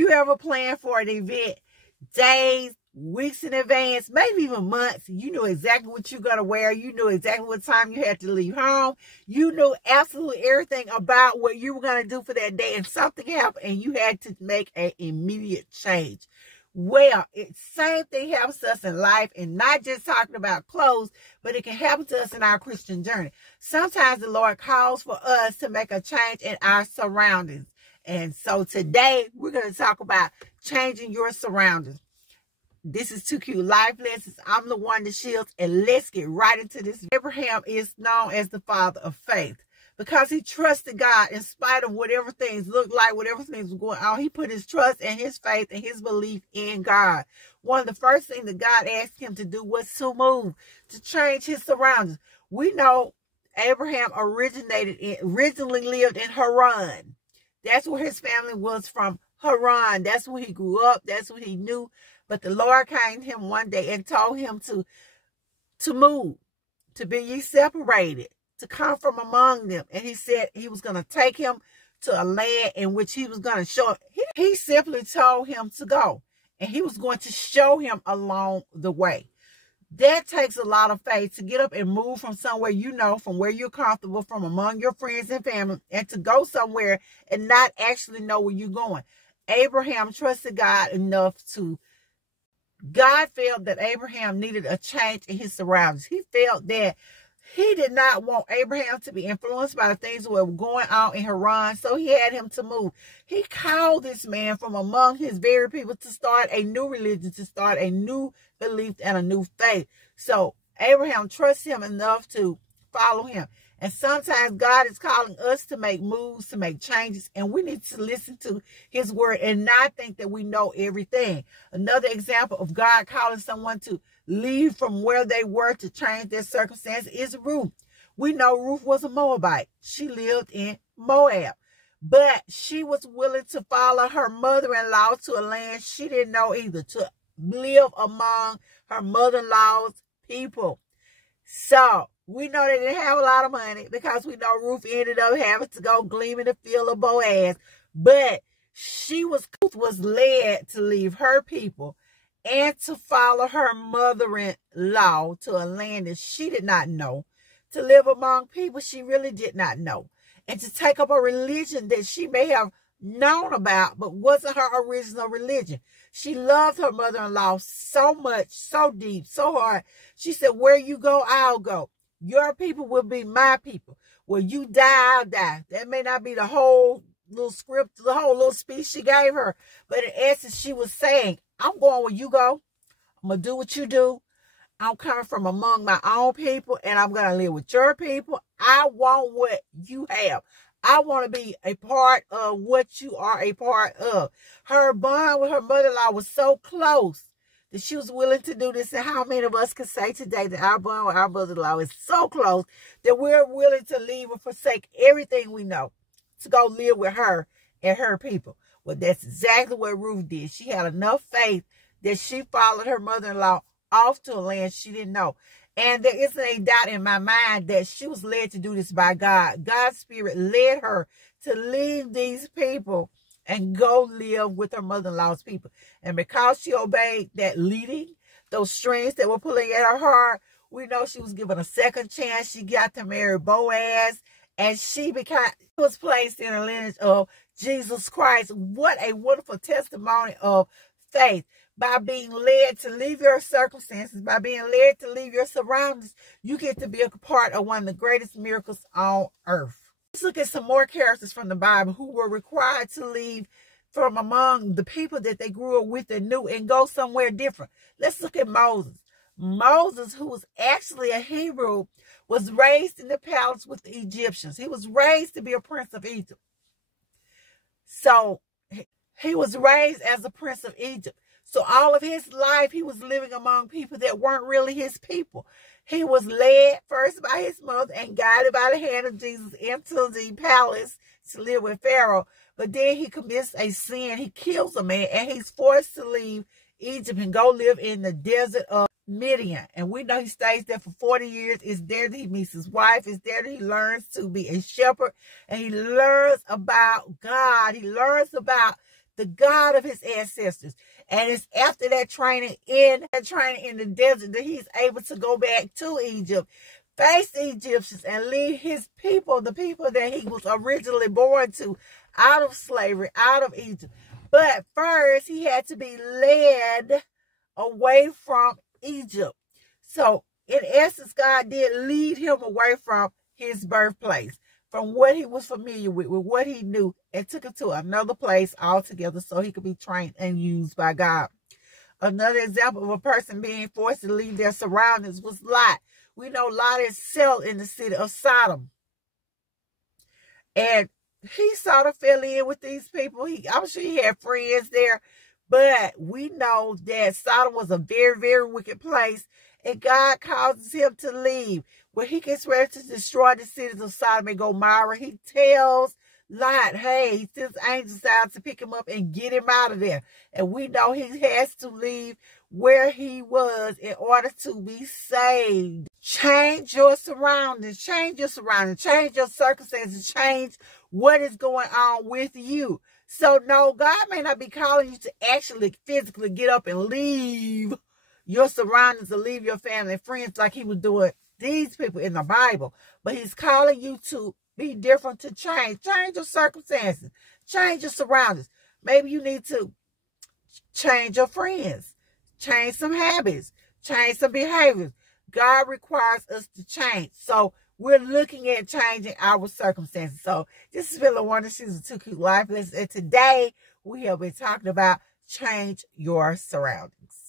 You ever plan for an event days, weeks in advance, maybe even months? You knew exactly what you're going to wear. You knew exactly what time you had to leave home. You knew absolutely everything about what you were going to do for that day, and something happened and you had to make an immediate change. Well, same thing happens to us in life, and not just talking about clothes, but it can happen to us in our Christian journey. Sometimes the Lord calls for us to make a change in our surroundings. And so today we're going to talk about changing your surroundings. This is 2 Cute Life Lessons. I'm LaWanda Shields, and let's get right into this. Abraham is known as the father of faith because he trusted God in spite of whatever things looked like, whatever things were going on. He put his trust and his faith and his belief in God. One of the first things that God asked him to do was to move, to change his surroundings. We know Abraham originally lived in Haran. That's where his family was from, Haran. That's where he grew up. That's what he knew. But the Lord came to him one day and told him to move, to be ye separated, to come from among them. And he said he was going to take him to a land in which he was going to show him. He simply told him to go, and he was going to show him along the way. That takes a lot of faith to get up and move from somewhere you know, from where you're comfortable, from among your friends and family, and to go somewhere and not actually know where you're going. Abraham trusted God enough God felt that Abraham needed a change in his surroundings. He felt that he did not want Abraham to be influenced by the things that were going on in Haran, so he had him to move. He called this man from among his very people to start a new religion, to start a new belief and a new faith. So Abraham trusts him enough to follow him. And sometimes God is calling us to make moves, to make changes, and we need to listen to his word and not think that we know everything. Another example of God calling someone to leave from where they were to change their circumstances is Ruth. We know Ruth was a Moabite. She lived in Moab, but she was willing to follow her mother-in-law to a land she didn't know either, to live among her mother-in-law's people. So we know they didn't have a lot of money because we know Ruth ended up having to go glean in the field of Boaz. But Ruth was led to leave her people and to follow her mother-in-law to a land that she did not know, to live among people she really did not know, and to take up a religion that she may have known about but wasn't her original religion. She loved her mother-in-law so much, so deep, so hard. She said, where you go, I'll go. Your people will be my people. Where you die, I'll die. That may not be the whole little script, the whole little speech she gave her, but in essence, she was saying, I'm going where you go. I'm going to do what you do. I'm coming from among my own people, and I'm going to live with your people. I want what you have. I want to be a part of what you are a part of. Her bond with her mother-in-law was so close that she was willing to do this. And how many of us can say today that our bond with our mother-in-law is so close that we're willing to leave and forsake everything we know to go live with her and her people? Well, that's exactly what Ruth did. She had enough faith that she followed her mother-in-law off to a land she didn't know. And there isn't a doubt in my mind that she was led to do this by God. God's spirit led her to leave these people and go live with her mother-in-law's people. And because she obeyed that leading, those strings that were pulling at her heart, we know she was given a second chance. She got to marry Boaz, and she was placed in a lineage of Jesus Christ. What a wonderful testimony of faith. By being led to leave your circumstances, by being led to leave your surroundings, you get to be a part of one of the greatest miracles on earth. Let's look at some more characters from the Bible who were required to leave from among the people that they grew up with and knew and go somewhere different. Let's look at Moses. Moses, who was actually a Hebrew, was raised in the palace with the Egyptians. He was raised to be a prince of Egypt. So he was raised as a prince of Egypt. So all of his life, he was living among people that weren't really his people. He was led first by his mother and guided by the hand of Jesus into the palace to live with Pharaoh. But then he commits a sin. He kills a man, and he's forced to leave Egypt and go live in the desert of Midian. And we know he stays there for 40 years. It's there that he meets his wife. It's there that he learns to be a shepherd. And he learns about God. He learns about the God of his ancestors. And it's after that training in the desert that he's able to go back to Egypt, face the Egyptians, and lead his people, the people that he was originally born to, out of slavery, out of Egypt. But first, he had to be led away from Egypt. So, in essence, God did lead him away from his birthplace, from what he was familiar with what he knew, and took him to another place altogether so he could be trained and used by God. Another example of a person being forced to leave their surroundings was Lot. We know Lot is settled in the city of Sodom. And he sort of fell in with these people. I'm sure he had friends there, but we know that Sodom was a very, very wicked place, and God causes him to leave. When he gets ready to destroy the cities of Sodom and Gomorrah, he tells Lot, hey, he sends angels out to pick him up and get him out of there. And we know he has to leave where he was in order to be saved. Change your surroundings, change your circumstances, change what is going on with you. So no, God may not be calling you to actually physically get up and leave your surroundings, or leave your family and friends like he was doing these people in the Bible. But he's calling you to be different, to change your circumstances, change your surroundings. Maybe you need to change your friends, change some habits, change some behaviors. God requires us to change. So we're looking at changing our circumstances. So this has been LaWanda. She's a Too Cute Life Lesson. And today we have been talking about change your surroundings.